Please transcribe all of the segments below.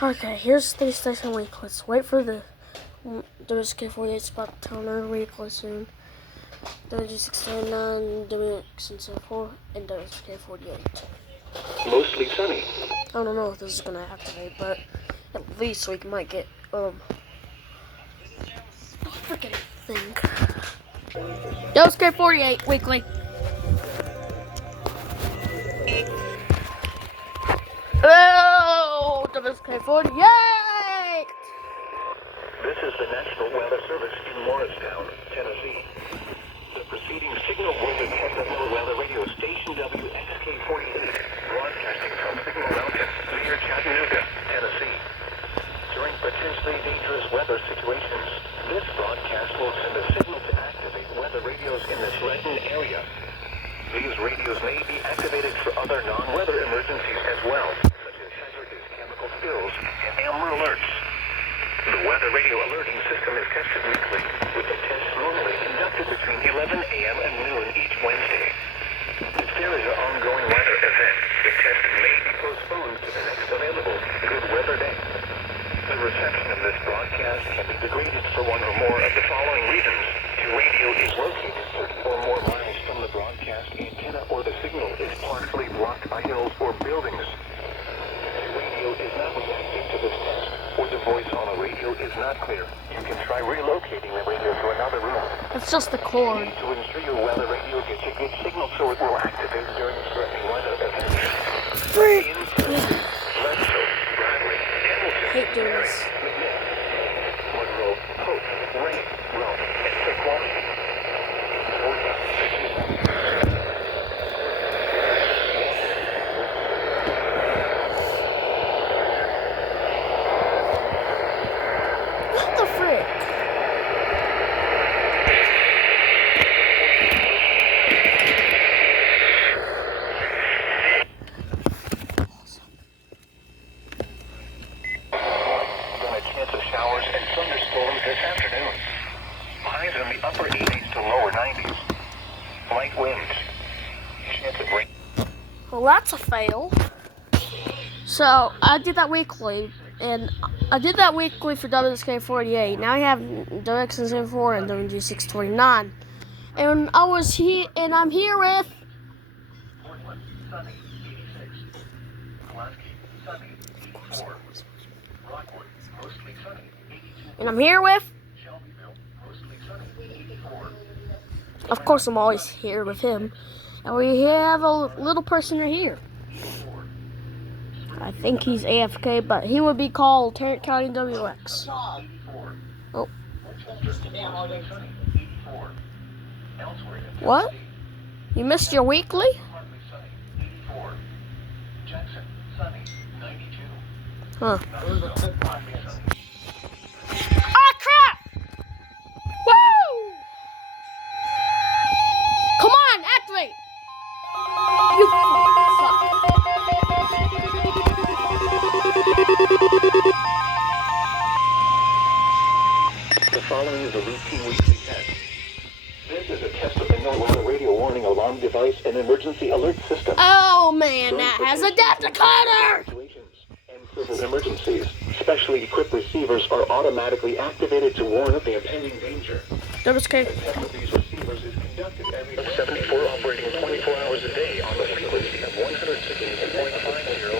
Okay, here's the station week. Let's wait for the WSK48 spot toner weekly soon. WG639, WX4, and WSK48. Mostly sunny. I don't know if this is gonna activate, but at least we might get a freaking thing. WSK48 weekly. Oh, WSK48. This is the National Weather Service in Morristown, Tennessee. The preceding signal was a National Weather Radio station WXK48, broadcasting from Signal Mountain near Chattanooga, Tennessee. During potentially dangerous weather situations, this broadcast will send a signal to activate weather radios in the threatened area. These radios may be activated for other non-weather emergencies as well, such as hazardous chemical spills and amber alerts. The weather radio alerting system is tested weekly, with the tests normally conducted between 11 a.m. and noon each Wednesday. If there is an ongoing weather event, the test may be postponed to the next available good weather day. The reception of this broadcast can be degraded for one or more of the following reasons. The radio is located 30 or more miles from the broadcast antenna, or the signal is partially blocked by hills or buildings. The radio is not reactive to this test, or the voice on the radio is not clear. You can try relocating the radio to another room. It's just the cord. To ensure your weather radio gets a good signal so it will activate during threatening weather events. I hate doing this. Monroe, Hope, Ray, Rome, and Sequoia. What the frick? A chance of showers and thunderstorms this afternoon. Highs in the upper 80s to lower 90s. Light winds. Chance of rain. Well, that's a fail. So, I did that weekly, and I did that weekly for WSK48. Now I have WXN4 and WG629. And I'm here with... Portland, sunny, 86. Pulaski, sunny, 84. Rockwood, mostly sunny, 82. And I'm here with... Shelbyville, mostly sunny, 84. Of course, I'm always here with him. And we have a little person right here. I think he's AFK, but he would be called Tarrant County WX. Oh. What? You missed your weekly? Huh. Ah, crap! Woo! Come on, activate! You suck. The following is a routine weekly test. This is a test of the NOAA radio warning alarm device and emergency alert system. Oh man, that has a decoder! Situations and civil emergencies. Specially equipped receivers are automatically activated to warn of the impending danger. WSK. The test of these receivers is conducted every 74 operating 24 hours a day on the frequency of 160.50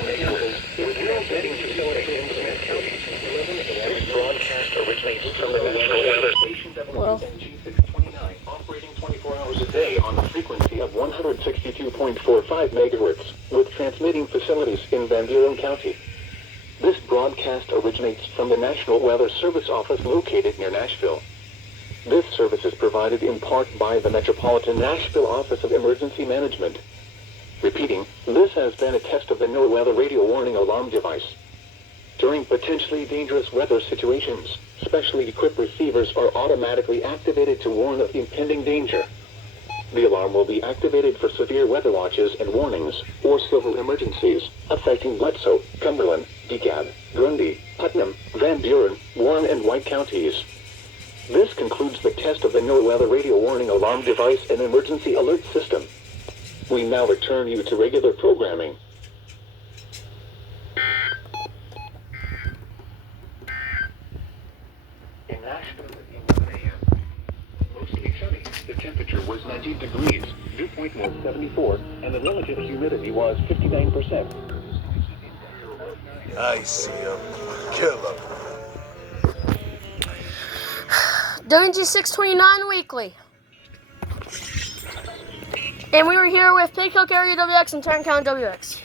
megahertz with transmitting facilities in Smith County. This broadcast originates from the National Weather Station WNG629, operating 24 hours a day on the frequency of 162.45 megahertz with transmitting facilities in Van Buren County. This broadcast originates from the National Weather Service office located near Nashville. This service is provided in part by the Metropolitan Nashville Office of Emergency Management. Repeating, this has been a test of the NOAA Weather Radio Warning Alarm device. During potentially dangerous weather situations, specially equipped receivers are automatically activated to warn of impending danger. The alarm will be activated for severe weather watches and warnings, or civil emergencies, affecting Bledsoe, Cumberland, DeKalb, Grundy, Putnam, Van Buren, Warren, and White counties. This concludes the test of the NOAA Weather Radio Warning Alarm device and emergency alert system. We now return you to regular programming. Mostly sunny. The temperature was 19 degrees. Dew point was 74, and the relative humidity was 59%. I see him. Kill him. WG 629 Weekly. And we were here with Pig Hook Area WX and Tarrant County WX.